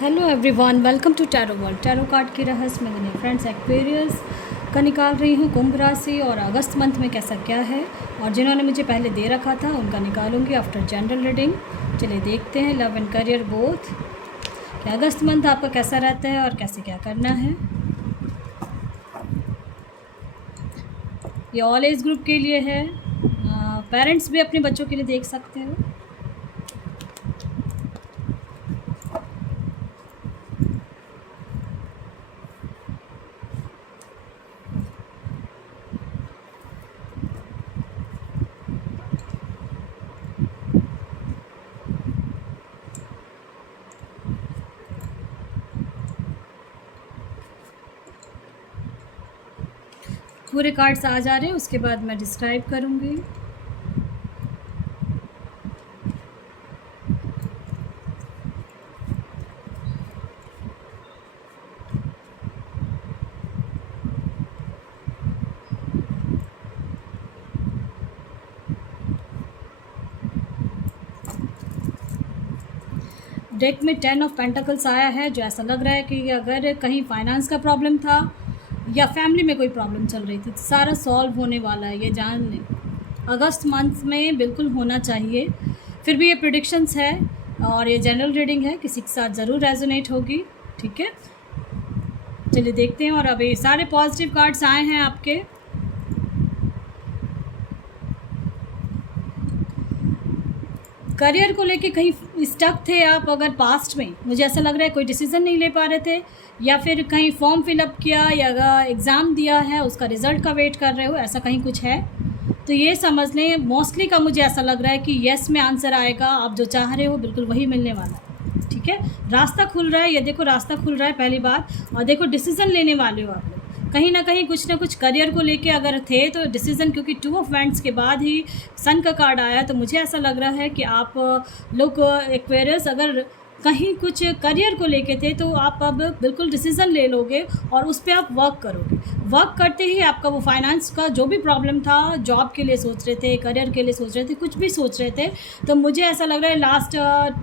Hello everyone, welcome to tarot world. Tarot card की रहस्य में गने फ्रेंड्स एक्वेरियस का निकाल रही हूँ कुंभ राशि और अगस्त मंथ में कैसा क्या है, और जिन्होंने मुझे पहले दे रखा था उनका निकालूंगी आफ्टर जनरल रीडिंग। चलिए देखते हैं लव एंड करियर बोथ कि अगस्त मंथ आपका कैसा रहता है और कैसे क्या करना है। ये ऑल एज ग्रुप के लिए है, पेरेंट्स भी अपने बच्चों के लिए देख सकते हो। पूरे कार्ड्स आ जा रहे हैं, उसके बाद मैं डिस्क्राइब करूँगी। डेक में 10 ऑफ पेंटिकल्स आया है, जो ऐसा लग रहा है कि अगर कहीं फाइनेंस का प्रॉब्लम था या फैमिली में कोई प्रॉब्लम चल रही थी तो सारा सॉल्व होने वाला है। ये जान लें अगस्त मंथ में बिल्कुल होना चाहिए। फिर भी ये प्रिडिक्शंस है और ये जनरल रीडिंग है, किसी के साथ ज़रूर रेजोनेट होगी। ठीक है, चलिए देखते हैं। और अभी सारे पॉजिटिव कार्ड्स आए हैं आपके। करियर को लेके कहीं स्टक थे आप, अगर पास्ट में मुझे ऐसा लग रहा है कोई डिसीज़न नहीं ले पा रहे थे, या फिर कहीं फॉर्म फिलअप किया या एग्ज़ाम दिया है उसका रिज़ल्ट का वेट कर रहे हो, ऐसा कहीं कुछ है तो ये समझ लें मोस्टली का मुझे ऐसा लग रहा है कि येस में आंसर आएगा। आप जो चाह रहे हो बिल्कुल वही मिलने वाला है। ठीक है, रास्ता खुल रहा है, ये देखो रास्ता खुल रहा है पहली बात। और देखो डिसीज़न लेने वाले हो आप लोग कहीं ना कहीं कुछ ना कुछ करियर को लेके अगर थे तो डिसीज़न, क्योंकि 2 ऑफ वैंड्स के बाद ही सन का कार्ड आया, तो मुझे ऐसा लग रहा है कि आप लोग एक्वेरियस अगर कहीं कुछ करियर को लेके थे तो आप अब बिल्कुल डिसीज़न ले लोगे और उस पर आप वर्क करोगे। वर्क करते ही आपका वो फाइनेंस का जो भी प्रॉब्लम था, जॉब के लिए सोच रहे थे, करियर के लिए सोच रहे थे, कुछ भी सोच रहे थे, तो मुझे ऐसा लग रहा है लास्ट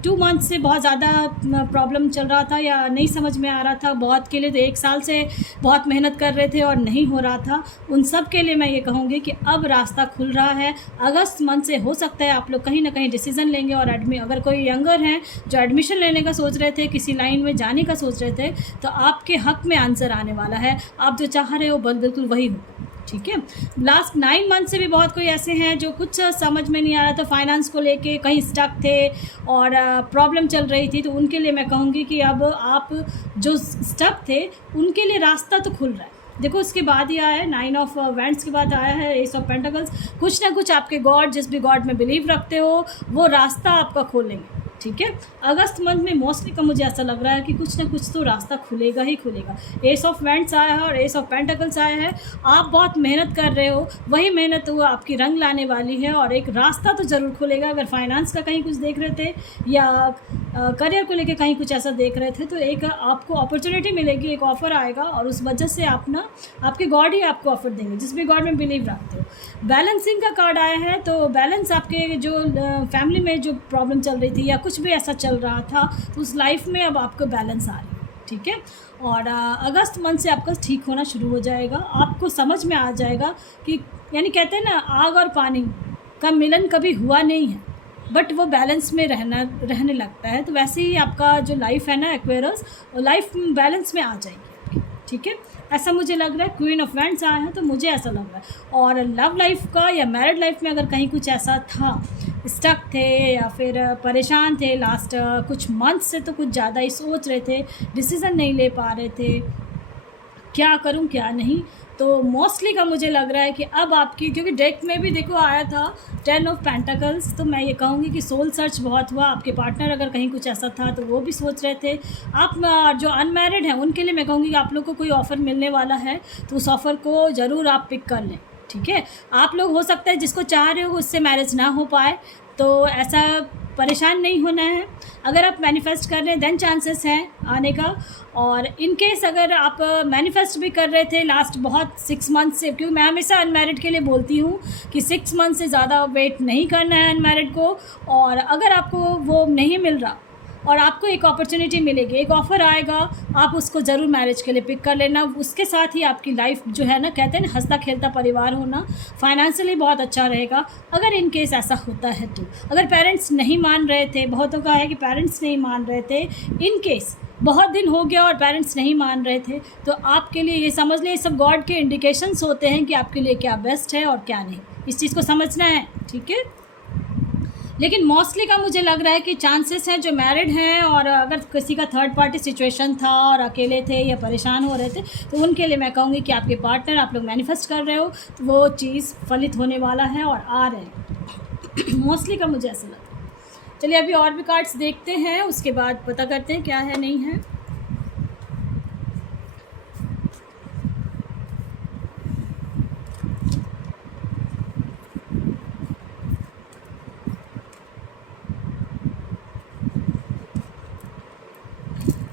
2 मंथ से बहुत ज़्यादा प्रॉब्लम चल रहा था या नहीं समझ में आ रहा था। बहुत के लिए तो 1 साल से बहुत मेहनत कर रहे थे और नहीं हो रहा था। उन सब के लिए मैं ये कहूँगी कि अब रास्ता खुल रहा है। अगस्त मंथ से हो सकता है आप लोग कहीं ना कहीं डिसीज़न लेंगे और अगर कोई यंगर हैं जो एडमिशन लेने का सोच रहे थे, किसी लाइन में जाने का सोच रहे थे, तो आपके हक में आंसर आने वाला है। आप जो चाह रहे हो बिल्कुल वही हो। ठीक है, लास्ट 9 मंथ से भी बहुत कोई ऐसे हैं जो कुछ समझ में नहीं आ रहा था, फाइनेंस को लेके कहीं स्टक थे और प्रॉब्लम चल रही थी, तो उनके लिए मैं कहूँगी कि अब आप जो स्टक थे उनके लिए रास्ता तो खुल रहा है। देखो उसके बाद ही आया है 9 ऑफ वैंड्स के बाद आया है एस ऑफ पेंटिकल्स। कुछ ना कुछ आपके गॉड, जिस भी गॉड में बिलीव रखते हो, वो रास्ता आपका खोलेंगे। ठीक है, अगस्त मंथ में मोस्टली का मुझे ऐसा लग रहा है कि कुछ ना कुछ तो रास्ता खुलेगा ही खुलेगा। एस ऑफ वैंड्स आया है और एस ऑफ पेंटिकल्स आया है। आप बहुत मेहनत कर रहे हो, वही मेहनत वो आपकी रंग लाने वाली है और एक रास्ता तो ज़रूर खुलेगा। अगर फाइनेंस का कहीं कुछ देख रहे थे या करियर को लेके कहीं कुछ ऐसा देख रहे थे तो एक आपको अपॉर्चुनिटी मिलेगी, एक ऑफ़र आएगा और उस वजह से आप ना, आपके गॉड ही आपको ऑफ़र देंगे जिस भी गॉड में बिलीव रखते हो। बैलेंसिंग का कार्ड आया है, तो बैलेंस आपके जो फैमिली में जो प्रॉब्लम चल रही थी या कुछ भी ऐसा चल रहा था तो उस लाइफ में अब आपको बैलेंस आ रही है। ठीक है, और अगस्त मंथ से आपका ठीक होना शुरू हो जाएगा। आपको समझ में आ जाएगा कि, यानी कहते हैं ना, आग और पानी का मिलन कभी हुआ नहीं है बट वो बैलेंस में रहने लगता है। तो वैसे ही आपका जो लाइफ है ना एक्वेरियस, वो लाइफ बैलेंस में आ जाएगी। ठीक है, ऐसा मुझे लग रहा है। क्वीन ऑफ वैंड्स आया है तो मुझे ऐसा लग रहा है। और लव लाइफ का या मैरिड लाइफ में अगर कहीं कुछ ऐसा था, स्टक थे या फिर परेशान थे लास्ट कुछ मंथ से, तो कुछ ज़्यादा ही सोच रहे थे, डिसीज़न नहीं ले पा रहे थे क्या करूं क्या नहीं, तो मोस्टली का मुझे लग रहा है कि अब आपकी, क्योंकि डेक में भी देखो आया था 10 ऑफ पेंटिकल्स, तो मैं ये कहूँगी कि सोल सर्च बहुत हुआ। आपके पार्टनर अगर कहीं कुछ ऐसा था तो वो भी सोच रहे थे। आप जो अनमैरिड हैं उनके लिए मैं कहूँगी कि आप लोग को कोई ऑफ़र मिलने वाला है, तो उस ऑफ़र को ज़रूर आप पिक कर लें। ठीक है, आप लोग हो सकता है जिसको चाह रहे हो उससे मैरिज ना हो पाए, तो ऐसा परेशान नहीं होना है। अगर आप मैनिफेस्ट कर रहे हैं देन चांसेस हैं आने का। और इन केस अगर आप मैनिफेस्ट भी कर रहे थे लास्ट बहुत 6 मंथ से, क्योंकि मैं हमेशा अनमैरिड के लिए बोलती हूँ कि 6 मंथ से ज़्यादा वेट नहीं करना है अनमैरिड को। और अगर आपको वो नहीं मिल रहा और आपको एक अपॉर्चुनिटी मिलेगी, एक ऑफ़र आएगा, आप उसको ज़रूर मैरिज के लिए पिक कर लेना। उसके साथ ही आपकी लाइफ जो है ना, कहते हैं ना हंसता खेलता परिवार होना, फाइनेंशियली बहुत अच्छा रहेगा अगर इन केस ऐसा होता है तो। अगर पेरेंट्स नहीं मान रहे थे, बहुतों का है कि पेरेंट्स नहीं मान रहे थे, इन केस बहुत दिन हो गया और पेरेंट्स नहीं मान रहे थे, तो आपके लिए ये समझ लें, ये सब गॉड के इंडिकेशंस होते हैं कि आपके लिए क्या बेस्ट है और क्या नहीं, इस चीज़ को समझना है, ठीक है। लेकिन मोस्टली का मुझे लग रहा है कि चांसेस हैं जो मैरिड हैं, और अगर किसी का थर्ड पार्टी सिचुएशन था और अकेले थे या परेशान हो रहे थे, तो उनके लिए मैं कहूँगी कि आपके पार्टनर, आप लोग मैनिफेस्ट कर रहे हो तो वो चीज़ फलित होने वाला है और आ रहे हैं। मोस्टली का मुझे ऐसा लगता है। चलिए अभी और भी कार्ड्स देखते हैं, उसके बाद पता करते हैं क्या है नहीं है।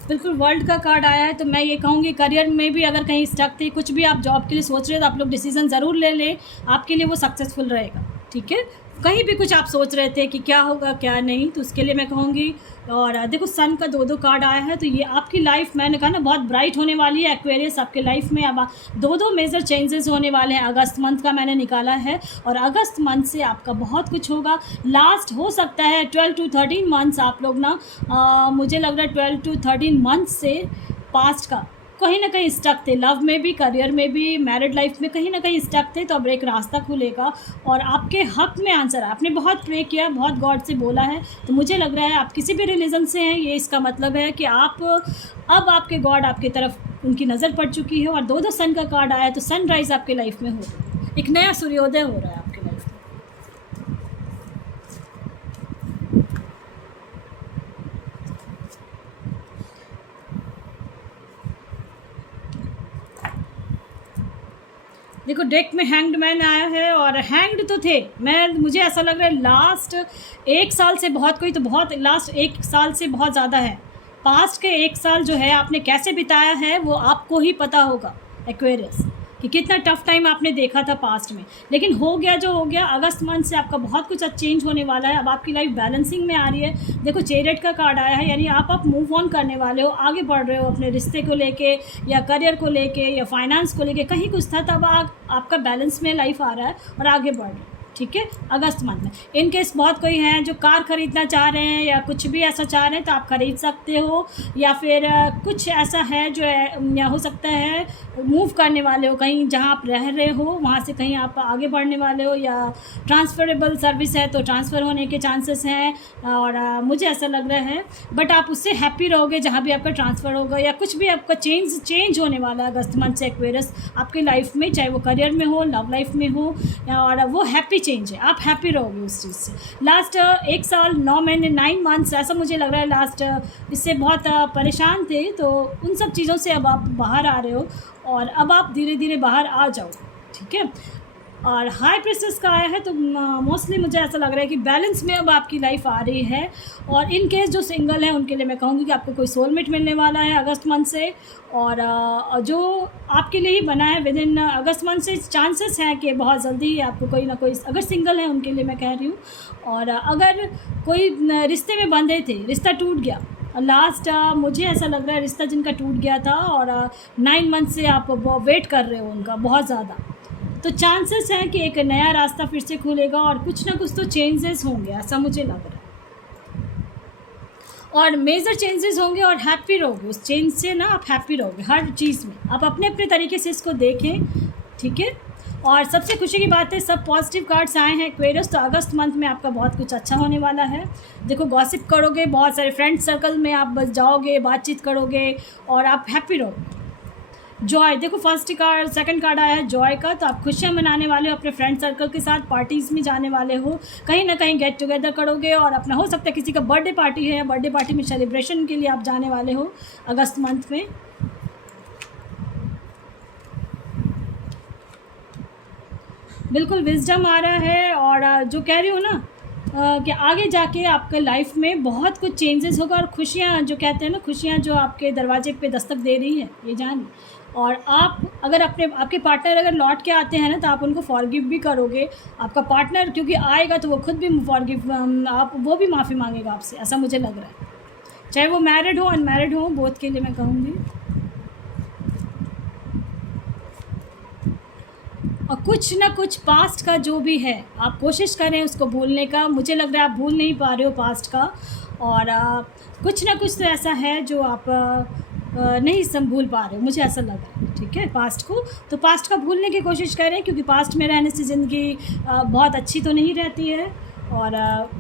बिल्कुल वर्ल्ड का कार्ड आया है, तो मैं ये कहूँगी करियर में भी अगर कहीं स्टक थे, कुछ भी आप जॉब के लिए सोच रहे हो, तो आप लोग डिसीजन ज़रूर ले लें, आपके लिए वो सक्सेसफुल रहेगा, ठीक है। कहीं भी कुछ आप सोच रहे थे कि क्या होगा क्या नहीं, तो उसके लिए मैं कहूँगी। और देखो सन का दो कार्ड आया है, तो ये आपकी लाइफ, मैंने कहा ना, बहुत ब्राइट होने वाली है एक्वेरियस आपके लाइफ में। अब दो मेजर चेंजेस होने वाले हैं। अगस्त मंथ का मैंने निकाला है, और अगस्त मंथ से आपका बहुत कुछ होगा। लास्ट हो सकता है 12 to 13 मंथ्स आप लोग ना, मुझे लग रहा है 12 to 13 मंथ्स से पास्ट का कहीं ना कहीं स्टक थे, लव में भी, करियर में भी, मैरिड लाइफ में कहीं ना कहीं स्टक थे। तो अब एक रास्ता खुलेगा और आपके हक में आंसर है। आपने बहुत प्रे किया, बहुत गॉड से बोला है, तो मुझे लग रहा है आप किसी भी रिलीजन से हैं, ये इसका मतलब है कि आप अब आपके गॉड आपकी तरफ उनकी नज़र पड़ चुकी है। और दो सन का कार्ड आया, तो सनराइज़ आपके लाइफ में हो रहा है, एक नया सूर्योदय हो रहा है आपके लाइफ में। देखो डेक में हैंग्ड मैन आया है, और हैंग्ड तो थे, मुझे ऐसा लग रहा है लास्ट 1 साल से बहुत, कोई तो बहुत लास्ट 1 साल से बहुत ज़्यादा है। पास्ट के 1 साल जो है आपने कैसे बिताया है वो आपको ही पता होगा एक्वेरियस, कि कितना टफ टाइम आपने देखा था पास्ट में। लेकिन हो गया जो हो गया, अगस्त मंथ से आपका बहुत कुछ चेंज होने वाला है। अब आपकी लाइफ बैलेंसिंग में आ रही है। देखो चैरियट का कार्ड आया है, यानी आप मूव ऑन करने वाले हो, आगे बढ़ रहे हो अपने रिश्ते को लेके, या करियर को लेके, या फाइनेंस को लेके। कहीं कुछ था, तब आपका बैलेंस में लाइफ आ रहा है और आगे बढ़ रहे हो, ठीक है। अगस्त मंथ में इन केस बहुत कोई हैं जो कार ख़रीदना चाह रहे हैं या कुछ भी ऐसा चाह रहे हैं, तो आप ख़रीद सकते हो। या फिर कुछ ऐसा है जो है, या हो सकता है मूव करने वाले हो, कहीं जहां आप रह रहे हो वहां से कहीं आप आगे बढ़ने वाले हो, या ट्रांसफरेबल सर्विस है तो ट्रांसफ़र होने के चांसेस हैं। और मुझे ऐसा लग रहा है, बट आप उससे हैप्पी रहोगे जहाँ भी आपका ट्रांसफ़र होगा, या कुछ भी आपका चेंज होने वाला है अगस्त मंथ से एक्वेरियस आपकी लाइफ में, चाहे वो करियर में हो, लव लाइफ में हो, और वो हैप्पी चेंज है, आप हैप्पी रहोगे उस चीज़ से। लास्ट 1 साल 9 महीने 9 मंथ्स ऐसा मुझे लग रहा है लास्ट, इससे बहुत परेशान थे, तो उन सब चीज़ों से अब आप बाहर आ रहे हो, और अब आप धीरे धीरे बाहर आ जाओ, ठीक है। और हाई प्रेशर्स का आया है, तो मोस्टली मुझे ऐसा लग रहा है कि बैलेंस में अब आपकी लाइफ आ रही है। और इन केस जो सिंगल है उनके लिए मैं कहूँगी कि आपको कोई सोलमेट मिलने वाला है अगस्त मंथ से, और जो आपके लिए ही बना है विद इन अगस्त मंथ से। चांसेस हैं कि बहुत जल्दी आपको कोई ना कोई, अगर सिंगल है उनके लिए मैं कह रही हूँ। और अगर कोई रिश्ते में बंधे थे, रिश्ता टूट गया, लास्ट मुझे ऐसा लग रहा है रिश्ता जिनका टूट गया था, और 9 मंथ से आप वेट कर रहे हो उनका बहुत ज़्यादा, तो चांसेस हैं कि एक नया रास्ता फिर से खुलेगा और कुछ ना कुछ तो चेंजेस होंगे, ऐसा मुझे लग रहा है। और मेजर चेंजेस होंगे, और हैप्पी रहोगे उस चेंज से ना, आप हैप्पी रहोगे हर चीज़ में। आप अपने अपने तरीके से इसको देखें, ठीक है। और सबसे खुशी की बात है, सब पॉजिटिव कार्ड्स आए हैं एक्वेरियस, तो अगस्त मंथ में आपका बहुत कुछ अच्छा होने वाला है। देखो गॉसिप करोगे, बहुत सारे फ्रेंड सर्कल में आप बस जाओगे, बातचीत करोगे, और आप हैप्पी रहोगे। जॉय, देखो फर्स्ट कार्ड, सेकंड कार्ड आया है जॉय का, तो आप खुशियाँ मनाने वाले हो अपने फ्रेंड सर्कल के साथ, पार्टीज़ में जाने वाले हो, कहीं ना कहीं गेट टुगेदर करोगे, और अपना हो सकता है किसी का बर्थडे पार्टी है, बर्थडे पार्टी में सेलिब्रेशन के लिए आप जाने वाले हो अगस्त मंथ में। बिल्कुल विजडम आ रहा है, और जो कह रही हूँ ना कि आगे जाके आपके लाइफ में बहुत कुछ चेंजेस होगा, और खुशियाँ जो कहते हैं ना, खुशियाँ जो आपके दरवाजे पे दस्तक दे रही है, ये जानिए। और आप अगर आपके पार्टनर अगर लौट के आते हैं ना, तो आप उनको फॉरगिव भी करोगे। आपका पार्टनर क्योंकि आएगा तो वो खुद भी फॉरगिव, आप वो भी माफ़ी मांगेगा आपसे, ऐसा मुझे लग रहा है। चाहे वो मैरिड हो अनमैरिड हो, बोथ के लिए मैं कहूँगी। और कुछ ना कुछ पास्ट का जो भी है आप कोशिश करें उसको भूलने का। मुझे लग रहा है आप भूल नहीं पा रहे हो पास्ट का, और कुछ ना कुछ तो ऐसा है जो आप नहीं भूल पा रहे हो, मुझे ऐसा लग रहा है। ठीक है, पास्ट को तो पास्ट का भूलने की कोशिश करें, क्योंकि पास्ट में रहने से ज़िंदगी बहुत अच्छी तो नहीं रहती है। और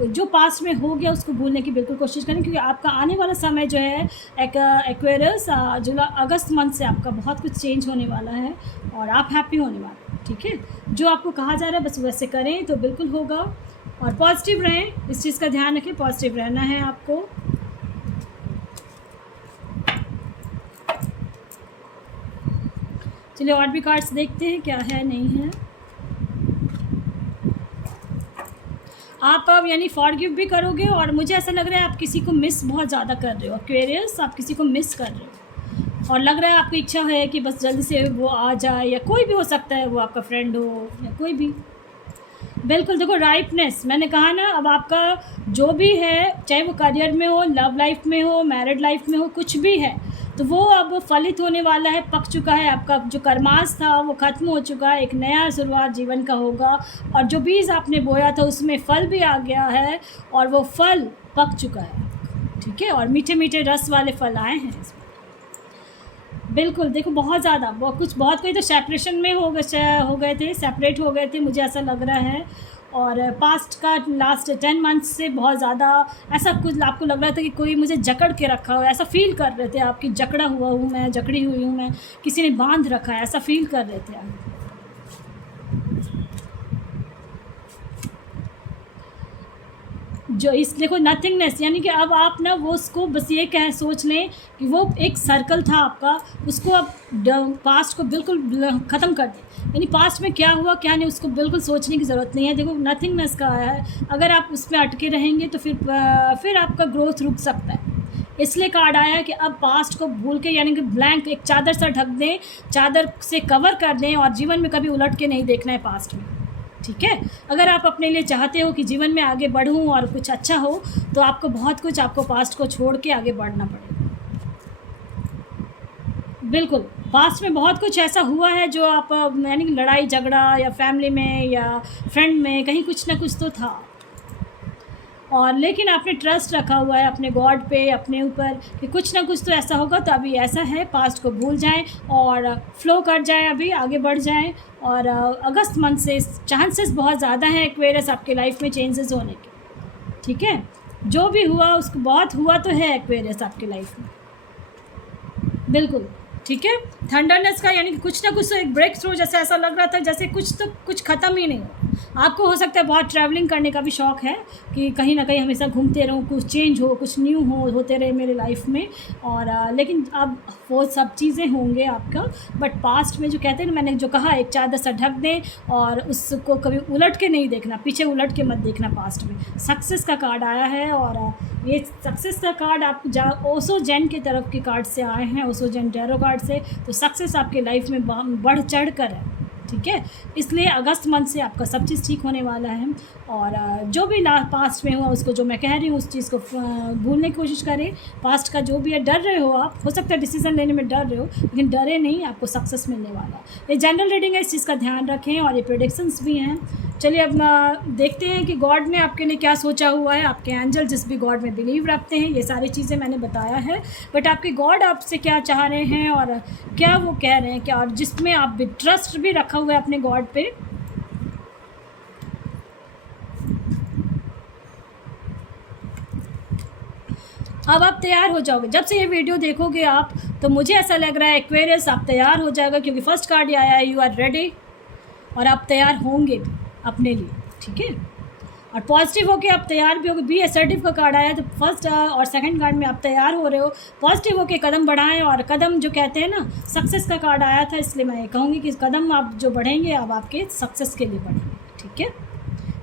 जो पास्ट में हो गया उसको भूलने की बिल्कुल कोशिश करें, क्योंकि आपका आने वाला समय जो है एक्वेरियस जुलाई अगस्त मंथ से आपका बहुत कुछ चेंज होने वाला है और आप हैप्पी होने वाले हैं। ठीक है, जो आपको कहा जा रहा है बस वैसे करें तो बिल्कुल होगा। और पॉजिटिव रहें, इस चीज़ का ध्यान रखें, पॉजिटिव रहना है आपको। चलिए और भी कार्ड्स देखते हैं क्या है नहीं है। आप अब यानी फॉरगिव भी करोगे, और मुझे ऐसा लग रहा है आप किसी को मिस बहुत ज़्यादा कर रहे हो। एक्वेरियस, आप किसी को मिस कर रहे हो, और लग रहा है आपकी इच्छा है कि बस जल्दी से वो आ जाए, या कोई भी हो सकता है, वो आपका फ्रेंड हो या कोई भी। बिल्कुल देखो, राइपनेस, मैंने कहा ना, अब आपका जो भी है, चाहे वो करियर में हो, लव लाइफ में हो, मैरिड लाइफ में हो, कुछ भी है, तो वो अब फलित होने वाला है, पक चुका है। आपका जो कर्मास था वो ख़त्म हो चुका है, एक नया शुरुआत जीवन का होगा, और जो बीज आपने बोया था उसमें फल भी आ गया है, और वो फल पक चुका है। ठीक है, और मीठे मीठे रस वाले फल आए हैं इसमें। बिल्कुल देखो, बहुत ज़्यादा बहुत कोई तो सेपरेशन में हो गए थे, सेपरेट हो गए थे, मुझे ऐसा लग रहा है। और पास्ट का लास्ट 10 मंथ्स से बहुत ज़्यादा ऐसा कुछ आपको लग रहा था कि कोई मुझे जकड़ के रखा हो, ऐसा फील कर रहे थे आपकी, जकड़ा हुआ हूँ मैं, जकड़ी हुई हूँ मैं, किसी ने बांध रखा है, ऐसा फील कर रहे थे आप। जो इस देखो नथिंगनेस, यानी कि अब आप ना वो उसको बस ये सोच लें कि वो एक सर्कल था आपका, उसको अब पास्ट को बिल्कुल ख़त्म कर दें। यानी पास्ट में क्या हुआ क्या नहीं उसको बिल्कुल सोचने की ज़रूरत नहीं है। देखो नथिंगनेस का है, अगर आप उस पर अटके रहेंगे तो फिर आपका ग्रोथ रुक सकता है। इसलिए कार्ड आया कि अब पास्ट को भूल के, यानी कि ब्लैंक एक चादर से ढक दें, चादर से कवर कर दें, और जीवन में कभी उलट के नहीं देखना है पास्ट में। ठीक है, अगर आप अपने लिए चाहते हो कि जीवन में आगे बढ़ूं और कुछ अच्छा हो, तो आपको बहुत कुछ, आपको पास्ट को छोड़ के आगे बढ़ना पड़ेगा। बिल्कुल, पास्ट में बहुत कुछ ऐसा हुआ है जो आप, यानी कि लड़ाई झगड़ा या फैमिली में या फ्रेंड में कहीं कुछ ना कुछ तो था, और लेकिन आपने ट्रस्ट रखा हुआ है अपने गॉड पे, अपने ऊपर, कि कुछ ना कुछ तो ऐसा होगा। तो अभी ऐसा है, पास्ट को भूल जाएं और फ्लो कर जाएं, अभी आगे बढ़ जाएं। और अगस्त मंथ से चांसेस बहुत ज़्यादा हैं एक्वेरियस आपके लाइफ में चेंजेस होने के। ठीक है, जो भी हुआ उसको बहुत हुआ तो है एक्वेरियस आपके लाइफ में, बिल्कुल। ठीक है, थंडरनेस का यानी कि कुछ ना कुछ तो एक ब्रेक थ्रू, जैसे ऐसा लग रहा था जैसे कुछ ख़त्म ही नहीं हो। आपको हो सकता है बहुत ट्रैवलिंग करने का भी शौक़ है, कि कहीं ना कहीं हमेशा घूमते रहूँ, कुछ चेंज हो, कुछ न्यू होते रहे मेरे लाइफ में। और लेकिन अब वो सब चीज़ें होंगे आपका, बट पास्ट में जो कहते हैं ना, मैंने जो कहा, एक चादर से ढक दें और उसको कभी उलट के नहीं देखना, पीछे उलट के मत देखना। पास्ट में सक्सेस का कार्ड आया है, और ये सक्सेस का कार्ड आप ओसो जैन की तरफ के कार्ड से आए हैं, ओसो जैन टैरो कार्ड से। तो सक्सेस आपके लाइफ में बढ़ चढ़ कर है। ठीक है, इसलिए अगस्त मंथ से आपका सब चीज़ ठीक होने वाला है। और जो भी पास्ट में हुआ उसको, जो मैं कह रही हूँ, उस चीज़ को भूलने की कोशिश करें। पास्ट का जो भी है, डर रहे हो आप, हो सकता है डिसीजन लेने में डर रहे हो, लेकिन डरे नहीं, आपको सक्सेस मिलने वाला है। ये जनरल रीडिंग है, इस चीज़ का ध्यान रखें, और ये प्रेडिक्शंस भी हैं। चलिए अब देखते हैं कि गॉड ने आपके लिए क्या सोचा हुआ है, आपके एंजल जिस भी गॉड में बिलीव रखते हैं। ये सारी चीज़ें मैंने बताया है, बट आपके गॉड आपसे क्या चाह रहे हैं और क्या वो कह रहे हैं, क्या, और जिसमें आप भी ट्रस्ट भी रखा हुआ है अपने गॉड पे। अब आप तैयार हो जाओगे, जब से ये वीडियो देखोगे आप, तो मुझे ऐसा लग रहा है एक्वेरियस आप तैयार हो जाएगा, क्योंकि फर्स्ट कार्ड ये आया है, यू आर रेडी, और आप तैयार होंगे भी अपने लिए। ठीक है, और पॉजिटिव होके आप तैयार भी होगे। बी असर्टिव का कार्ड आया है, तो फर्स्ट और सेकंड कार्ड में आप तैयार हो रहे हो, पॉजिटिव होके कदम बढ़ाएं। और कदम जो कहते हैं ना, सक्सेस का कार्ड आया था, इसलिए मैं कहूँगी कि कदम आप जो बढ़ेंगे, अब आपके सक्सेस के लिए बढ़ेंगे। ठीक है,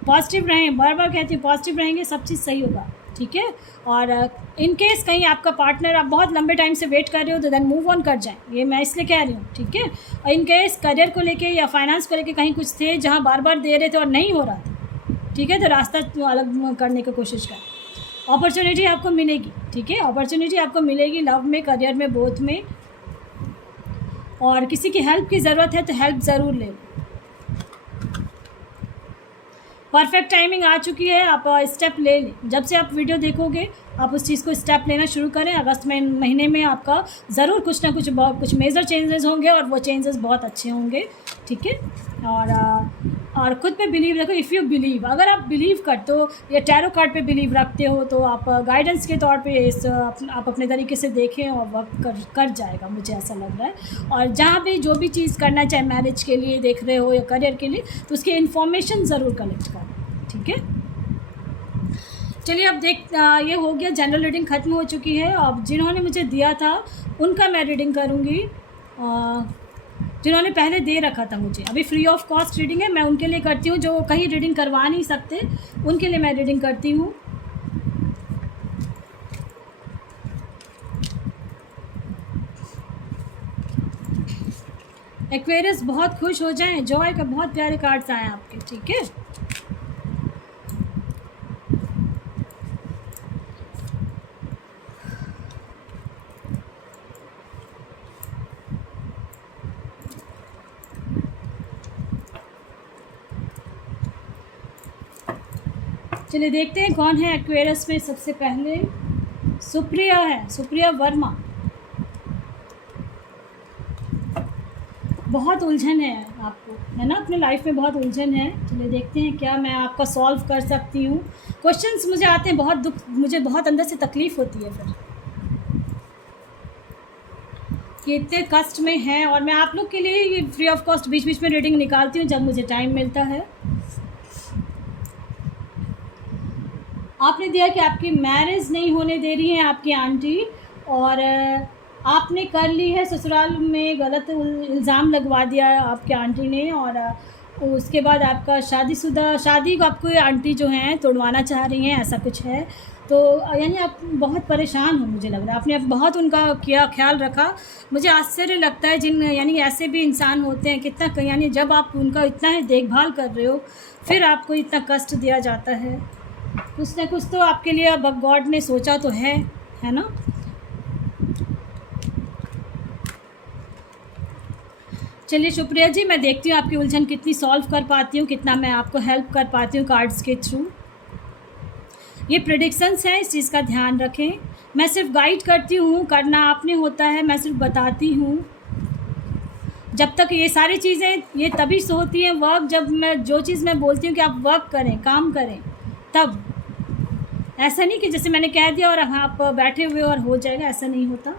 पॉजिटिव रहें, बार बार कहती हूँ, पॉजिटिव रहेंगे, सब चीज़ सही होगा। ठीक है, और इन केस कहीं आपका पार्टनर आप बहुत लंबे टाइम से वेट कर रहे हो, तो देन मूव ऑन कर जाएं, ये मैं इसलिए कह रही हूँ। ठीक है, और इन केस करियर को लेके या फाइनेंस को लेके कहीं कुछ थे जहाँ बार बार दे रहे थे और नहीं हो रहा था, ठीक है, तो रास्ता अलग करने की कोशिश करें। अपॉर्चुनिटी आपको मिलेगी, ठीक है, अपॉर्चुनिटी आपको मिलेगी लव में, करियर में, बोथ में। और किसी की हेल्प की ज़रूरत है तो हेल्प ज़रूर ले लो। परफेक्ट टाइमिंग आ चुकी है, आप स्टेप ले लें। जब से आप वीडियो देखोगे आप उस चीज़ को स्टेप लेना शुरू करें। अगस्त महीने में आपका ज़रूर कुछ ना कुछ मेजर चेंजेस होंगे और वो चेंजेस बहुत अच्छे होंगे, ठीक है। और ख़ुद पे बिलीव रखो। इफ़ यू बिलीव, अगर आप बिलीव करते हो या टैरो कार्ड पे बिलीव रखते हो तो आप गाइडेंस के तौर पे आप अपने तरीके से देखें और वर्क कर जाएगा, मुझे ऐसा लग रहा है। और जहाँ भी जो भी चीज़ करना, चाहे मैरिज के लिए देख रहे हो या करियर के लिए, तो उसकी इन्फॉर्मेशन ज़रूर कलेक्ट करें, ठीक है। चलिए अब ये हो गया, जनरल रीडिंग ख़त्म हो चुकी है। अब जिन्होंने मुझे दिया था उनका मैं रीडिंग करूँगी। जिन्होंने पहले दे रखा था मुझे, अभी फ्री ऑफ कॉस्ट रीडिंग है, मैं उनके लिए करती हूँ। जो कहीं रीडिंग करवा नहीं सकते उनके लिए मैं रीडिंग करती हूँ। एक्वेरियस बहुत खुश हो जाएं, जॉय का बहुत प्यारे कार्ड्स आए आपके, ठीक है। चलिए देखते हैं कौन है एक्वेरियस में। सबसे पहले सुप्रिया है, सुप्रिया वर्मा। बहुत उलझन है आपको, है ना, अपने लाइफ में बहुत उलझन है। चलिए देखते हैं क्या मैं आपका सॉल्व कर सकती हूँ। क्वेश्चंस मुझे आते हैं, बहुत दुख, मुझे बहुत अंदर से तकलीफ़ होती है फिर कि इतने कष्ट में हैं। और मैं आप लोग के लिए ये फ्री ऑफ कॉस्ट बीच बीच में रीडिंग निकालती हूँ जब मुझे टाइम मिलता है। आपने दिया कि आपकी मैरिज नहीं होने दे रही हैं आपकी आंटी, और आपने कर ली है, ससुराल में गलत इल्ज़ाम लगवा दिया है आपके आंटी ने। और उसके बाद आपका शादी को आपको आंटी जो हैं तोड़वाना चाह रही हैं, ऐसा कुछ है। तो यानी आप बहुत परेशान हो, मुझे लग रहा है। आपने बहुत उनका किया, ख्याल रखा। मुझे आश्चर्य लगता है यानी ऐसे भी इंसान होते हैं कितना, यानी जब आप उनका इतना ही देखभाल कर रहे हो फिर आपको इतना कष्ट दिया जाता है। कुछ ना कुछ तो आपके लिए अब गॉड ने सोचा तो है ना। चलिए शुक्रिया जी, मैं देखती हूँ आपकी उलझन कितनी सॉल्व कर पाती हूँ, कितना मैं आपको हेल्प कर पाती हूँ कार्ड्स के थ्रू। ये प्रेडिक्शंस हैं, इस चीज़ का ध्यान रखें। मैं सिर्फ गाइड करती हूँ, करना आपने होता है, मैं सिर्फ बताती हूँ। जब तक ये सारी चीज़ें ये तभी से होती हैं वर्क, जब मैं जो चीज़ मैं बोलती हूँ कि आप वर्क करें, काम करें, तब। ऐसा नहीं कि जैसे मैंने कह दिया और आप बैठे हुए और हो जाएगा, ऐसा नहीं होता।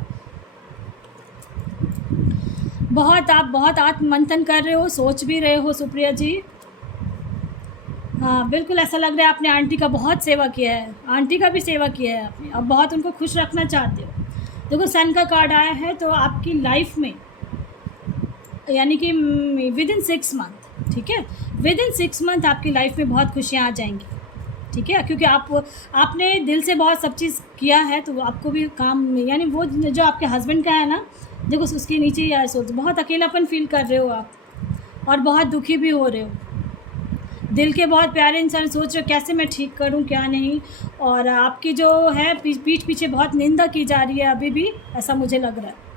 आप बहुत आत्म मंथन कर रहे हो, सोच भी रहे हो सुप्रिया जी। हाँ बिल्कुल, ऐसा लग रहा है आपने आंटी का बहुत सेवा किया है, आंटी का भी सेवा किया है आपने, अब बहुत उनको खुश रखना चाहते हो। देखो सन का कार्ड आया है, तो आपकी लाइफ में यानी कि विद इन 6 मंथ, ठीक है, विद इन 6 मंथ आपकी लाइफ में बहुत खुशियाँ आ जाएंगी, ठीक है। क्योंकि आपने दिल से बहुत सब चीज़ किया है, तो आपको भी काम, यानी वो जो आपके हस्बैंड का है ना, देखो उसके नीचे ही सोच, बहुत अकेलापन फील कर रहे हो आप, और बहुत दुखी भी हो रहे हो। दिल के बहुत प्यारे इंसान, सोच रहे हो कैसे मैं ठीक करूं क्या नहीं। और आपकी जो है पीठ पीछे बहुत निंदा की जा रही है अभी भी, ऐसा मुझे लग रहा है।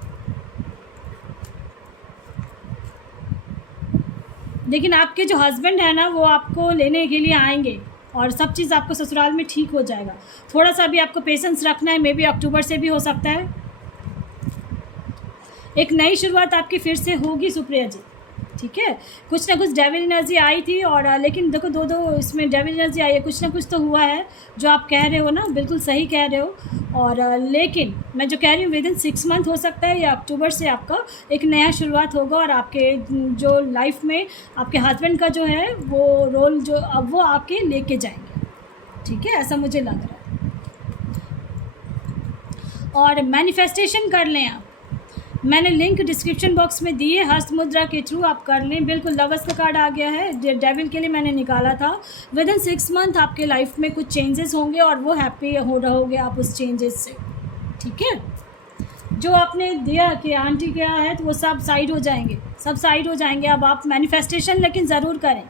लेकिन आपके जो हस्बैंड है ना, वो आपको लेने के लिए आएंगे और सब चीज़ आपको ससुराल में ठीक हो जाएगा। थोड़ा सा भी आपको पेशेंस रखना है, मे बी अक्टूबर से भी हो सकता है। एक नई शुरुआत आपकी फिर से होगी सुप्रिया जी, ठीक है। कुछ ना कुछ डेविल एनर्जी आई थी, और लेकिन देखो दो इसमें डेविल एनर्जी आई है, कुछ ना कुछ तो हुआ है जो आप कह रहे हो ना, बिल्कुल सही कह रहे हो। और लेकिन मैं जो कह रही हूँ विद इन 6 मंथ हो सकता है, या अक्टूबर से आपका एक नया शुरुआत होगा। और आपके जो लाइफ में आपके हस्बैंड का जो है वो रोल जो अब वो आके लेके जाएंगे, ठीक है, ऐसा मुझे लग रहा है। और मैनिफेस्टेशन कर लें आप, मैंने लिंक डिस्क्रिप्शन बॉक्स में दी है, हस्त मुद्रा के थ्रू आप कर लें। बिल्कुल लवर्स का कार्ड आ गया है, डेविल के लिए मैंने निकाला था। विद इन 6 मंथ आपके लाइफ में कुछ चेंजेस होंगे और वो हैप्पी हो रहोगे आप उस चेंजेस से, ठीक है। जो आपने दिया कि आंटी क्या है, तो वो सब साइड हो जाएंगे, सब साइड हो जाएंगे। अब आप मैनिफेस्टेशन लेकिन ज़रूर करें,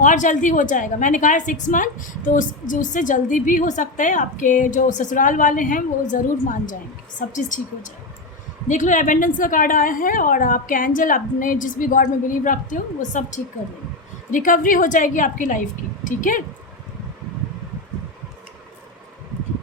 और जल्दी हो जाएगा। मैंने कहा है 6 मंथ, तो उससे जल्दी भी हो सकता है। आपके जो ससुराल वाले हैं वो ज़रूर मान जाएंगे, सब चीज़ ठीक हो जाएगा। देख लो, एबेंडेंस का कार्ड आया है और आपके एंजल, अपने जिस भी गॉड में बिलीव रखते हो वो सब ठीक कर देंगे, रिकवरी हो जाएगी आपकी लाइफ की। ठीक है,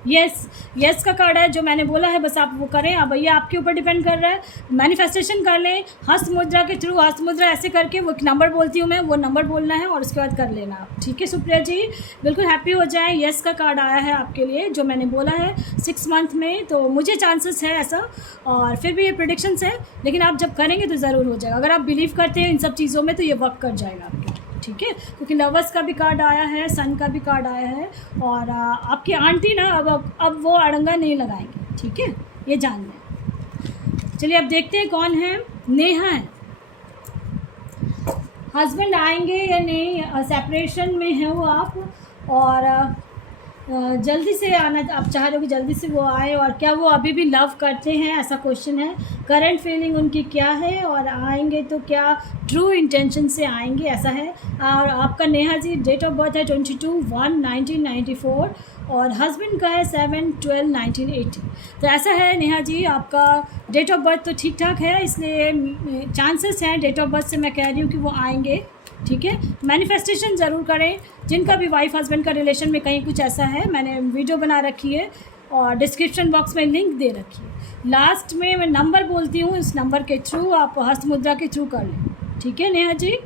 यस का कार्ड है, जो मैंने बोला है बस आप वो करें। अब ये आपके ऊपर डिपेंड कर रहा है, मैनिफेस्टेशन कर लें हस्त मुद्रा के थ्रू। हस्त मुद्रा ऐसे करके, वो एक नंबर बोलती हूँ मैं, वो नंबर बोलना है और उसके बाद कर लेना आप। ठीक है सुप्रिया जी, बिल्कुल हैप्पी हो जाएं। यस का कार्ड आया है आपके लिए, जो मैंने बोला है 6 मंथ में, तो मुझे चांसेस है ऐसा, और फिर भी ये प्रेडिक्शंस है, लेकिन आप जब करेंगे तो ज़रूर हो जाएगा। अगर आप बिलीव करते हैं इन सब चीज़ों में तो ये वर्क कर जाएगा आपके। ठीक है, क्योंकि लवर्स का भी कार्ड आया है, सन का भी कार्ड आया है, और आपकी आंटी ना अब वो अड़ंगा नहीं लगाएंगे। ठीक है, ये जान लें। चलिए अब देखते हैं कौन है। नेहा है, हस्बैंड आएंगे या नहीं, सेपरेशन में है वो आप, और जल्दी से आना आप चाह रहे हो कि जल्दी से वो आए, और क्या वो अभी भी लव करते हैं, ऐसा क्वेश्चन है। करंट फीलिंग उनकी क्या है, और आएंगे तो क्या ट्रू इंटेंशन से आएंगे, ऐसा है। और आपका Neha ji date of birth है 22/1/1994, और हस्बैंड का है 7/12/1980। तो ऐसा है नेहा जी, आपका डेट ऑफ बर्थ तो ठीक ठाक है, इसलिए चांसेस हैं डेट ऑफ बर्थ से, मैं कह रही हूँ कि वो आएंगे। ठीक है, मैनिफेस्टेशन ज़रूर करें। जिनका भी वाइफ हस्बैंड का रिलेशन में कहीं कुछ ऐसा है, मैंने वीडियो बना रखी है और डिस्क्रिप्शन बॉक्स में लिंक दे रखी है। लास्ट में मैं नंबर बोलती हूँ, इस नंबर के थ्रू आप हस्त मुद्रा के थ्रू कर लें। ठीक है नेहा जी,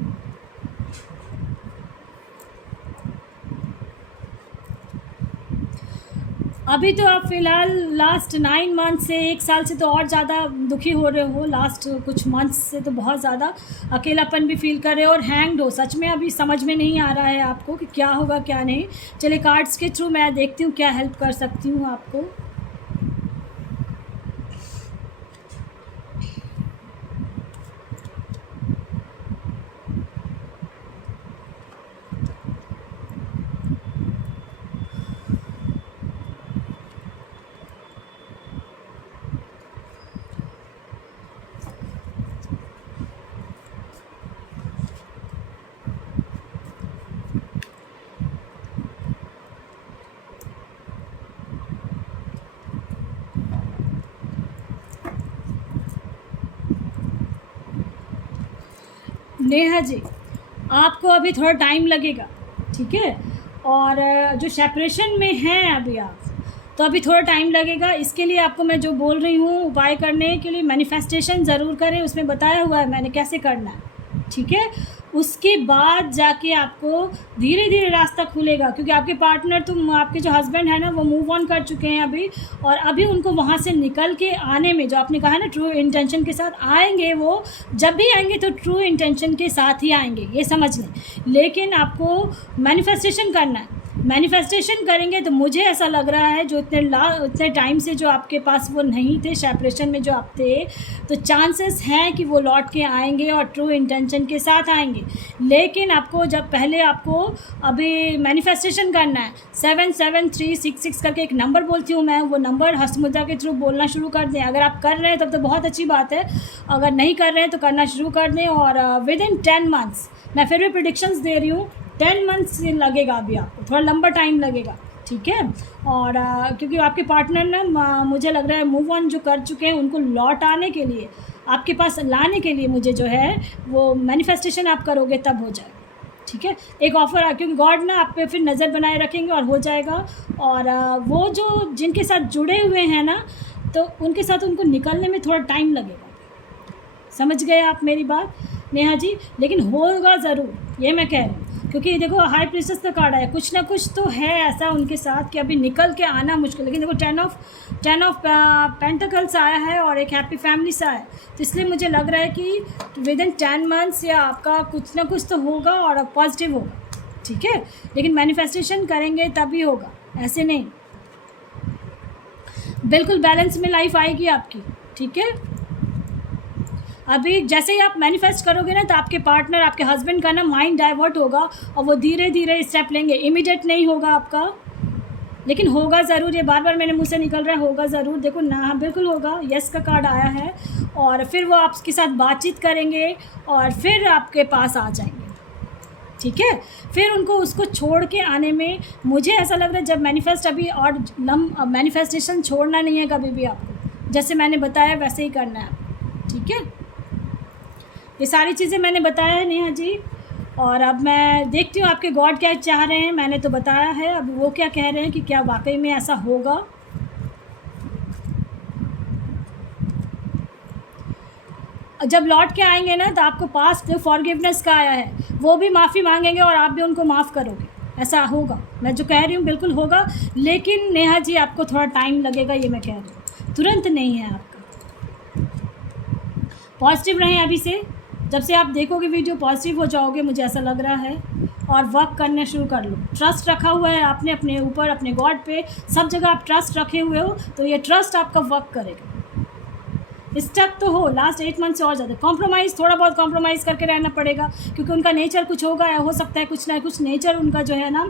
अभी तो आप फ़िलहाल लास्ट 9 मंथ से, 1 साल से तो और ज़्यादा दुखी हो रहे हो। लास्ट कुछ मंथ्स से तो बहुत ज़्यादा अकेलापन भी फील कर रहे हो और हैंग्ड हो। सच में अभी समझ में नहीं आ रहा है आपको कि क्या होगा क्या नहीं। चलिए कार्ड्स के थ्रू मैं देखती हूँ क्या हेल्प कर सकती हूँ आपको। नेहा जी, आपको अभी थोड़ा टाइम लगेगा। ठीक है, और जो सेपरेशन में हैं अभी आप, तो अभी थोड़ा टाइम लगेगा। इसके लिए आपको मैं जो बोल रही हूँ उपाय करने के लिए, मैनिफेस्टेशन ज़रूर करें, उसमें बताया हुआ है मैंने कैसे करना है। ठीक है, उसके बाद जाके आपको धीरे धीरे रास्ता खुलेगा, क्योंकि आपके पार्टनर, तुम आपके जो हस्बैंड है ना, वो मूव ऑन कर चुके हैं अभी, और अभी उनको वहाँ से निकल के आने में, जो आपने कहा ना ट्रू इंटेंशन के साथ आएंगे, वो जब भी आएंगे तो ट्रू इंटेंशन के साथ ही आएंगे, ये समझ लें। लेकिन आपको मैनिफेस्टेशन करना है। मैनिफेस्टेशन करेंगे तो मुझे ऐसा लग रहा है, जो इतने टाइम से जो आपके पास वो नहीं थे, सेपरेशन में जो आप थे, तो चांसेस हैं कि वो लौट के आएंगे और ट्रू इंटेंशन के साथ आएंगे। लेकिन आपको जब पहले आपको अभी मैनिफेस्टेशन करना है, 77366 करके एक नंबर बोलती हूँ मैं, वो नंबर हस्त मुद्रा के थ्रू बोलना शुरू कर दें। अगर आप कर रहे हैं तब तो बहुत अच्छी बात है, अगर नहीं कर रहे हैं तो करना शुरू कर दें। और विद इन 10 मंथ्स, मैं फिर भी प्रेडिक्शंस दे रही हूँ, 10 मंथ्स लगेगा अभी आपको, थोड़ा लंबा टाइम लगेगा। ठीक है, और क्योंकि आपके पार्टनर ना, मुझे लग रहा है मूव ऑन जो कर चुके हैं, उनको लौट आने के लिए, आपके पास लाने के लिए, मुझे जो है वो मैनिफेस्टेशन आप करोगे तब हो जाएगा। ठीक है, एक ऑफ़र, क्योंकि गॉड ना आप पे फिर नज़र बनाए रखेंगे और हो जाएगा। और वो जो जिनके साथ जुड़े हुए हैं ना, तो उनके साथ उनको निकलने में थोड़ा टाइम लगेगा। समझ गए आप मेरी बात नेहा जी? लेकिन होगा ज़रूर, ये मैं कह रही हूँ, क्योंकि देखो हाई प्रीसेस का कार्ड है, कुछ ना कुछ तो है ऐसा उनके साथ कि अभी निकल के आना मुश्किल। लेकिन देखो 10 ऑफ पेंटिकल्स आया है और एक हैप्पी फैमिली सा है, तो इसलिए मुझे लग रहा है कि विद इन 10 मंथ्स या आपका कुछ ना कुछ तो होगा और पॉजिटिव होगा। ठीक है, लेकिन मैनिफेस्टेशन करेंगे तभी होगा, ऐसे नहीं। बिल्कुल बैलेंस में लाइफ आएगी आपकी। ठीक है, अभी जैसे ही आप मैनिफेस्ट करोगे ना, तो आपके पार्टनर, आपके हस्बैंड का ना माइंड डाइवर्ट होगा और वो धीरे धीरे स्टेप लेंगे, इमीडिएट नहीं होगा आपका, लेकिन होगा ज़रूर। ये बार बार मेरे मुंह से निकल रहा है, होगा ज़रूर। देखो ना, बिल्कुल होगा। यस का कार्ड आया है, और फिर वो आपके साथ बातचीत करेंगे और फिर आपके पास आ जाएंगे। ठीक है। फिर उनको उसको छोड़ के आने में मुझे ऐसा लग रहा है जब मैनिफेस्ट अभी और मैनिफेस्टेशन छोड़ना नहीं है कभी भी आपको, जैसे मैंने बताया वैसे ही करना है आपको, ठीक है। ये सारी चीज़ें मैंने बताया है नेहा जी, और अब मैं देखती हूँ आपके गॉड क्या चाह रहे हैं। मैंने तो बताया है, अब वो क्या कह रहे हैं कि क्या वाकई में ऐसा होगा। जब लौट के आएंगे ना तो आपको पास जो फॉरगिवनेस का आया है वो भी माफ़ी मांगेंगे और आप भी उनको माफ़ करोगे, ऐसा होगा। मैं जो कह रही हूँ बिल्कुल होगा, लेकिन नेहा जी आपको थोड़ा टाइम लगेगा, ये मैं कह रही हूँ, तुरंत नहीं है आपका। पॉजिटिव रहें अभी से, जब से आप देखोगे वीडियो पॉजिटिव हो जाओगे, मुझे ऐसा लग रहा है, और वर्क करना शुरू कर लो। ट्रस्ट रखा हुआ है आपने अपने ऊपर, अपने गॉड पे, सब जगह आप ट्रस्ट रखे हुए हो, तो ये ट्रस्ट आपका वर्क करेगा। स्टक तो हो लास्ट 8 मंथ से और ज़्यादा, कॉम्प्रोमाइज़, थोड़ा बहुत कॉम्प्रोमाइज़ करके रहना पड़ेगा, क्योंकि उनका नेचर कुछ होगा, या हो सकता है कुछ ना कुछ नेचर उनका जो है ना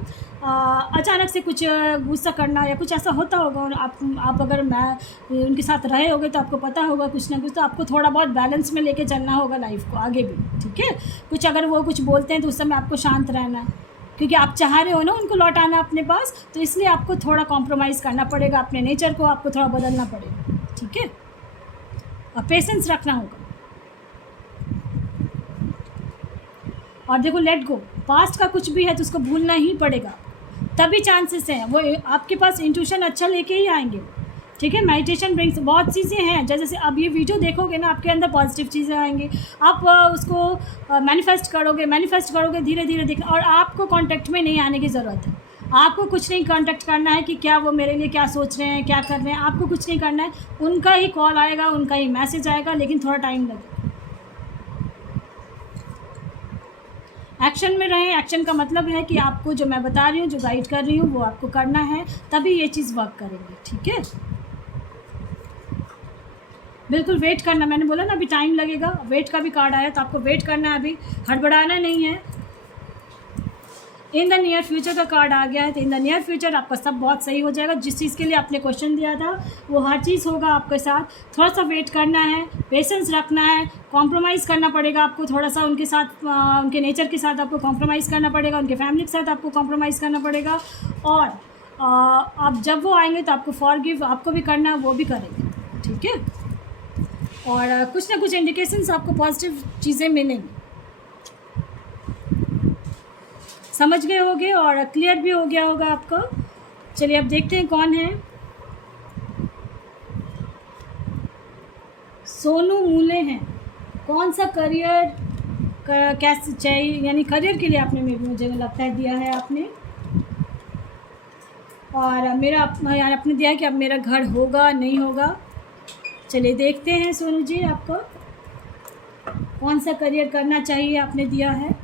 अचानक से कुछ गुस्सा करना या कुछ ऐसा होता होगा। और आप अगर मैं उनके साथ रहे होगे तो आपको पता होगा कुछ ना कुछ, तो आपको थोड़ा बहुत बैलेंस में लेके चलना होगा लाइफ को आगे भी, ठीक है। कुछ अगर वो कुछ बोलते हैं तो उस समय आपको शांत रहना है, क्योंकि आप चाह रहे हो ना उनको लौटाना अपने पास, तो इसलिए आपको थोड़ा कॉम्प्रोमाइज़ करना पड़ेगा, अपने नेचर को आपको थोड़ा बदलना पड़ेगा, ठीक है। और पेशेंस रखना होगा। और देखो, लेट गो, पास्ट का कुछ भी है तो उसको भूलना ही पड़ेगा, तभी चांसेस हैं वो आपके पास इंट्यूशन अच्छा लेके ही आएंगे, ठीक है। मेडिटेशन ब्रिंग्स, बहुत चीज़ें हैं, जैसे अब ये वीडियो देखोगे ना आपके अंदर पॉजिटिव चीज़ें आएंगी, आप उसको मैनिफेस्ट करोगे धीरे धीरे देखना। और आपको कांटेक्ट में नहीं आने की ज़रूरत है, आपको कुछ नहीं कांटेक्ट करना है कि क्या वो मेरे लिए क्या सोच रहे हैं, क्या कर रहे हैं, आपको कुछ नहीं करना है। उनका ही कॉल आएगा, उनका ही मैसेज आएगा, लेकिन थोड़ा टाइम लगेगा। एक्शन में रहें। एक्शन का मतलब है कि आपको जो मैं बता रही हूँ, जो गाइड कर रही हूँ, वो आपको करना है, तभी ये चीज़ वर्क करेगी, ठीक है। बिल्कुल वेट करना, मैंने बोला ना अभी टाइम लगेगा, वेट का भी कार्ड आया तो आपको वेट करना है, अभी हड़बड़ाना नहीं है। इन द नियर फ्यूचर का कार्ड आ गया है, तो इन द नियर फ्यूचर आपका सब बहुत सही हो जाएगा। जिस चीज़ के लिए आपने क्वेश्चन दिया था वो हर चीज़ होगा आपके साथ। थोड़ा सा वेट करना है, पेशेंस रखना है, कॉम्प्रोमाइज़ करना पड़ेगा आपको थोड़ा सा उनके साथ, उनके नेचर के साथ आपको कॉम्प्रोमाइज़ करना पड़ेगा, उनके फैमिली के साथ आपको कॉम्प्रोमाइज़ करना पड़ेगा। और अब जब वो आएंगे तो आपको फॉरगिव आपको भी करना है, वो भी करेंगे, ठीक है। और कुछ ना कुछ इंडिकेशंस आपको पॉजिटिव चीज़ें मिलेंगी, समझ गए होगे और क्लियर भी हो गया होगा आपका। चलिए अब देखते हैं कौन है। सोनू मूले हैं, कौन सा करियर कैसे चाहिए, यानी करियर के लिए आपने मुझे लगता है दिया है आपने, और मेरा यार आपने दिया है कि अब मेरा घर होगा नहीं होगा। चलिए देखते हैं सोनू जी आपको कौन सा करियर करना चाहिए, आपने दिया है।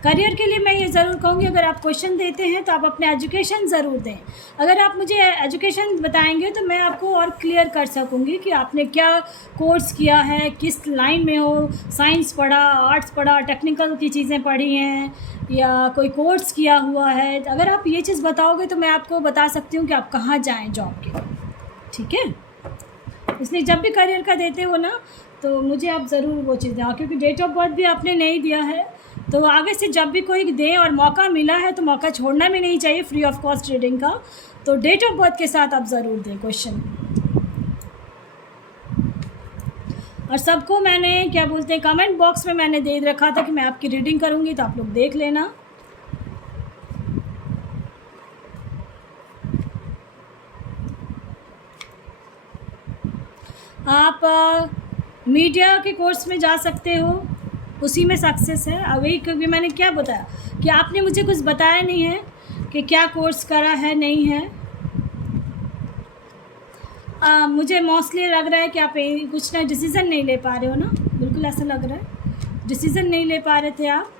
करियर के लिए मैं ये ज़रूर कहूँगी, अगर आप क्वेश्चन देते हैं तो आप अपने एजुकेशन ज़रूर दें। अगर आप मुझे एजुकेशन बताएंगे तो मैं आपको और क्लियर कर सकूँगी कि आपने क्या कोर्स किया है, किस लाइन में हो, साइंस पढ़ा, आर्ट्स पढ़ा, टेक्निकल की चीज़ें पढ़ी हैं, या कोई कोर्स किया हुआ है। अगर आप ये चीज़ बताओगे तो मैं आपको बता सकती हूँ कि आप कहाँ जाएँ जॉब के, ठीक है। इसलिए जब भी करियर का देते हो ना तो मुझे आप ज़रूर वो चीज़ दें, क्योंकि डेट ऑफ बर्थ भी आपने नहीं दिया है, तो आगे से जब भी कोई दे और मौका मिला है तो मौका छोड़ना भी नहीं चाहिए फ्री ऑफ कॉस्ट रीडिंग का। तो डेट ऑफ बर्थ के साथ आप ज़रूर दें क्वेश्चन। और सबको मैंने क्या बोलते हैं, कमेंट बॉक्स में मैंने दे रखा था कि मैं आपकी रीडिंग करूँगी, तो आप लोग देख लेना। आप मीडिया के कोर्स में जा सकते हो, उसी में सक्सेस है। अभी क्योंकि मैंने क्या बताया कि आपने मुझे कुछ बताया नहीं है कि क्या कोर्स करा है नहीं है। मुझे मोस्टली लग रहा है कि आप कुछ ना डिसीज़न नहीं ले पा रहे हो ना, बिल्कुल ऐसा लग रहा है डिसीज़न नहीं ले पा रहे थे आप,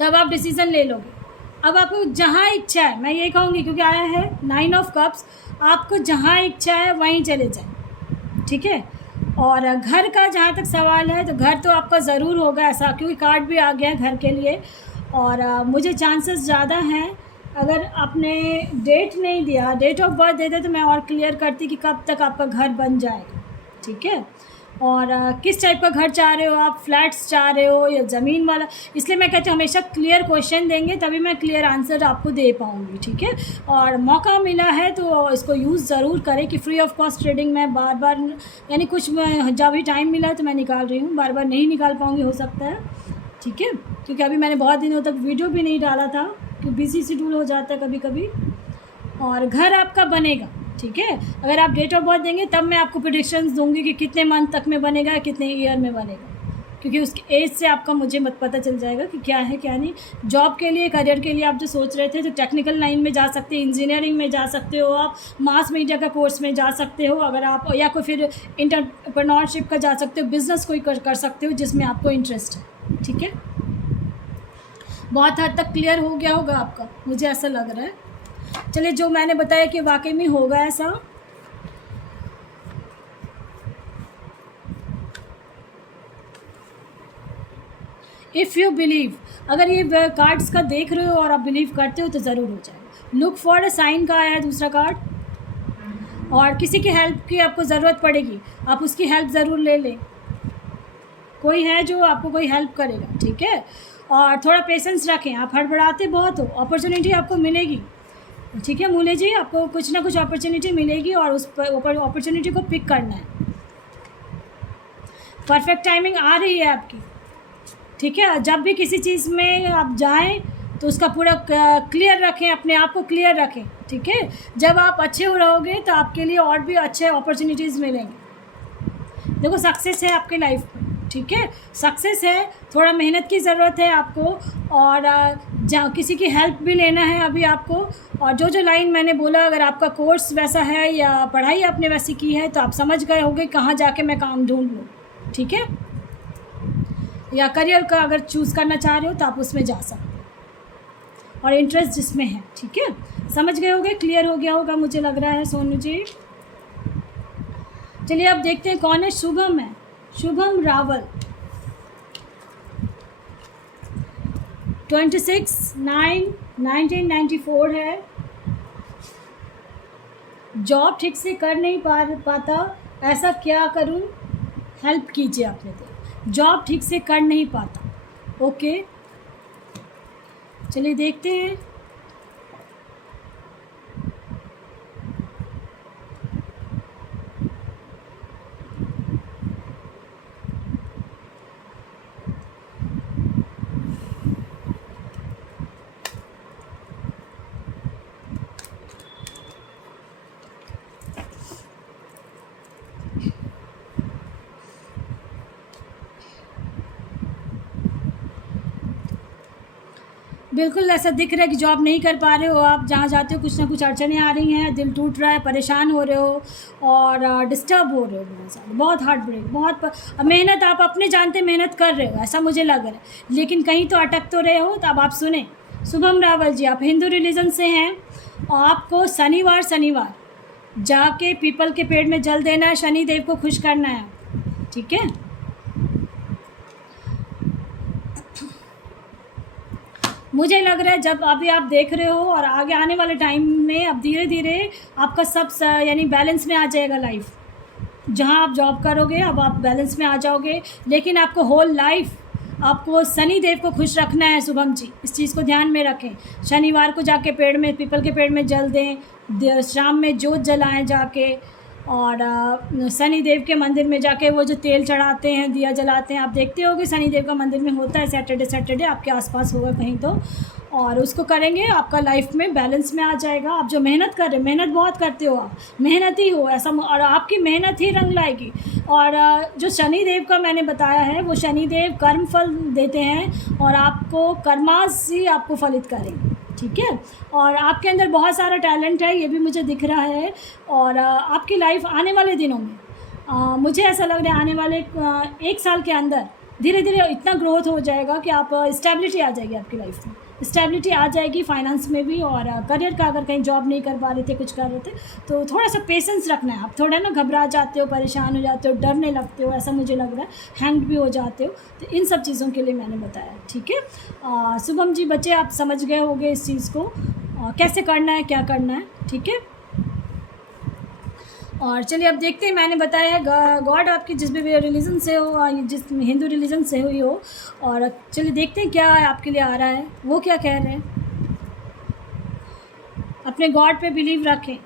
तब आप डिसीज़न ले लोगे। अब आपको जहाँ इच्छा है, मैं ये कहूँगी क्योंकि आया है 9 ऑफ कप्स, आपको जहाँ इच्छा है वहीं चले जाएं, ठीक है। और घर का जहाँ तक सवाल है तो घर तो आपका ज़रूर होगा ऐसा, क्योंकि कार्ड भी आ गया है घर के लिए। और मुझे चांसेस ज़्यादा हैं, अगर आपने डेट नहीं दिया, डेट ऑफ बर्थ देते तो मैं और क्लियर करती कि कब तक आपका घर बन जाएगा, ठीक है। और किस टाइप का घर चाह रहे हो आप, फ्लैट्स चाह रहे हो या ज़मीन वाला। इसलिए मैं कहती हूँ हमेशा क्लियर क्वेश्चन देंगे तभी मैं क्लियर आंसर आपको दे पाऊँगी, ठीक है। और मौका मिला है तो इसको यूज़ ज़रूर करें कि फ्री ऑफ कॉस्ट ट्रेडिंग मैं बार बार, यानी कुछ जब भी टाइम मिला तो मैं निकाल रही हूँ, बार बार नहीं निकाल पाऊँगी हो सकता है, ठीक है। क्योंकि अभी मैंने बहुत दिनों तक वीडियो भी नहीं डाला था क्योंकि बिजी शेड्यूल हो जाता है कभी कभी। और घर आपका बनेगा, ठीक है। अगर आप डेट ऑफ बर्थ देंगे तब मैं आपको प्रेडिक्शंस दूंगी कि कितने मंथ तक में बनेगा, कितने ईयर में बनेगा, क्योंकि उसकी एज से आपका मुझे मत पता चल जाएगा कि क्या है क्या नहीं। जॉब के लिए, करियर के लिए आप जो सोच रहे थे तो टेक्निकल लाइन में जा सकते हैं, इंजीनियरिंग में जा सकते हो, आप मास मीडिया का कोर्स में जा सकते हो अगर आप, या कोई फिर एंटरप्रेन्योरशिप का जा सकते हो, बिज़नेस कोई कर सकते हो जिसमें आपको इंटरेस्ट है, ठीक है। बहुत हद तक क्लियर हो गया होगा आपका, मुझे ऐसा लग रहा है। चलिए, जो मैंने बताया कि वाकई में होगा ऐसा। इफ़ यू बिलीव, अगर ये कार्ड्स का देख रहे हो और आप बिलीव करते हो तो ज़रूर हो जाएगा। लुक फॉर अ साइन का आया है दूसरा कार्ड, और किसी की हेल्प की आपको ज़रूरत पड़ेगी, आप उसकी हेल्प ज़रूर ले लें। कोई है जो आपको कोई हेल्प करेगा, ठीक है। और थोड़ा पेशेंस रखें, आप हड़बड़ाते बहुत हो, अपॉर्चुनिटी आपको मिलेगी, ठीक है मूले जी, आपको कुछ ना कुछ अपॉर्चुनिटी मिलेगी और उस अपॉर्चुनिटी को पिक करना है। परफेक्ट टाइमिंग आ रही है आपकी, ठीक है। जब भी किसी चीज़ में आप जाएं तो उसका पूरा क्लियर रखें, अपने आप को क्लियर रखें, ठीक है। जब आप अच्छे हो रहोगे तो आपके लिए और भी अच्छे अपॉर्चुनिटीज़ मिलेंगे। देखो, सक्सेस है आपके लाइफ में, ठीक है, सक्सेस है, थोड़ा मेहनत की ज़रूरत है आपको, और जहाँ किसी की हेल्प भी लेना है अभी आपको। और जो लाइन मैंने बोला, अगर आपका कोर्स वैसा है या पढ़ाई आपने वैसी की है तो आप समझ गए होंगे कहाँ जाके मैं काम ढूंढ लूँ, ठीक है। या करियर का अगर चूज़ करना चाह रहे हो तो आप उसमें जा सकते हो, और इंटरेस्ट जिसमें है, ठीक है। समझ गए होंगे, क्लियर हो गया होगा मुझे लग रहा है सोनू जी। चलिए अब देखते हैं कौन है। शुभम है, शुभम रावल, 26/9/1994 है। जॉब ठीक से कर नहीं पाता, ऐसा क्या करूं, हेल्प कीजिए अपने को। जॉब ठीक से कर नहीं पाता, ओके। चलिए देखते हैं। बिल्कुल ऐसा दिख रहा है कि जॉब नहीं कर पा रहे हो आप, जहाँ जाते हो कुछ ना कुछ अड़चनें आ रही हैं, दिल टूट रहा है, परेशान हो रहे हो और डिस्टर्ब हो रहे हो बहुत ज़्यादा, बहुत हार्ट ब्रेक, मेहनत आप अपने जानते मेहनत कर रहे हो, ऐसा मुझे लग रहा है, लेकिन कहीं तो अटक तो रहे हो। तो अब आप सुने, शुभम रावल जी, आप हिंदू रिलीजन से हैं और आपको शनिवार जाके पीपल के पेड़ में जल देना है, शनि देव को खुश करना है, ठीक है। मुझे लग रहा है जब अभी आप देख रहे हो और आगे आने वाले टाइम में अब धीरे धीरे आपका सब यानी बैलेंस में आ जाएगा लाइफ। जहाँ आप जॉब करोगे अब आप बैलेंस में आ जाओगे, लेकिन आपको होल लाइफ आपको शनि देव को खुश रखना है। शुभम जी, इस चीज़ को ध्यान में रखें। शनिवार को जाके पेड़ में, पीपल के पेड़ में जल दें, शाम में जोत जलाएं जाके, और शनि देव के मंदिर में जाके वो जो तेल चढ़ाते हैं, दिया जलाते हैं, आप देखते होगे शनि देव का मंदिर में होता है, सैटरडे आपके आसपास होगा कहीं तो, और उसको करेंगे, आपका लाइफ में बैलेंस में आ जाएगा। आप जो मेहनत कर रहे हो, मेहनत बहुत करते हो आप, मेहनती हो ऐसा, और आपकी मेहनत ही रंग लाएगी। और जो शनि देव का मैंने बताया है, वो शनि देव कर्म फल देते हैं और आपको कर्मास ही आपको फलित करेंगे, ठीक है। और आपके अंदर बहुत सारा टैलेंट है, ये भी मुझे दिख रहा है। और आपकी लाइफ आने वाले दिनों में मुझे ऐसा लग रहा है आने वाले 1 साल के अंदर धीरे धीरे इतना ग्रोथ हो जाएगा कि आप स्टेबिलिटी आ जाएगी आपकी लाइफ में, स्टेबिलिटी आ जाएगी फाइनेंस में भी। और करियर का अगर कहीं जॉब नहीं कर पा रहे थे, कुछ कर रहे थे, तो थोड़ा सा पेशेंस रखना है। आप थोड़ा ना घबरा जाते हो, परेशान हो जाते हो, डरने लगते हो, ऐसा मुझे लग रहा है, हैंग भी हो जाते हो। तो इन सब चीज़ों के लिए मैंने बताया, ठीक है। शुभम जी बच्चे, आप समझ गए होंगे इस चीज़ को, कैसे करना है, क्या करना है, ठीक है। और चलिए अब देखते हैं, मैंने बताया है गॉड आपकी जिस भी रिलीजन से हो, जिस हिंदू रिलीजन से हुई हो, और चलिए देखते हैं क्या आपके लिए आ रहा है, वो क्या कह रहे हैं। अपने गॉड पे बिलीव रखें,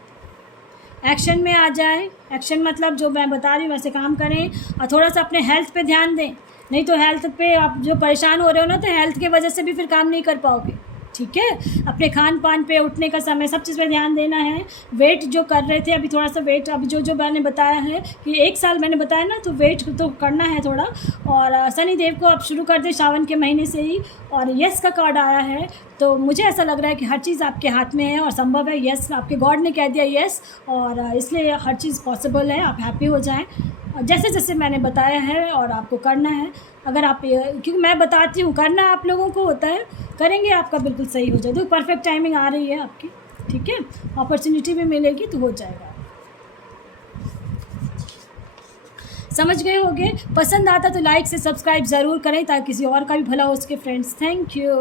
एक्शन में आ जाए। एक्शन मतलब जो मैं बता रही हूँ वैसे काम करें, और थोड़ा सा अपने हेल्थ पे ध्यान दें, नहीं तो हेल्थ पे आप जो परेशान हो रहे हो ना, तो हेल्थ की वजह से भी फिर काम नहीं कर पाओगे। ठीक है, अपने खान पान पे, उठने का समय, सब चीज़ पे ध्यान देना है। वेट जो कर रहे थे अभी, थोड़ा सा वेट अभी जो मैंने बताया है कि 1 साल मैंने बताया ना, तो वेट तो करना है थोड़ा। और शनि देव को आप शुरू कर दें सावन के महीने से ही। और यस का कार्ड आया है, तो मुझे ऐसा लग रहा है कि हर चीज़ आपके हाथ में है और संभव है। यस, आपके गॉड ने कह दिया यस, और इसलिए हर चीज़ पॉसिबल है। आप हैप्पी हो जाएं जैसे जैसे मैंने बताया है, और आपको करना है। अगर आप, क्योंकि मैं बताती हूँ, करना आप लोगों को होता है, करेंगे आपका बिल्कुल सही हो जाए। तो परफेक्ट टाइमिंग आ रही है आपकी, ठीक है, अपॉर्चुनिटी भी मिलेगी तो हो जाएगा। समझ गए होंगे। पसंद आता तो लाइक से सब्सक्राइब ज़रूर करें ताकि किसी और का भी भला हो उसके फ्रेंड्स। Thank you.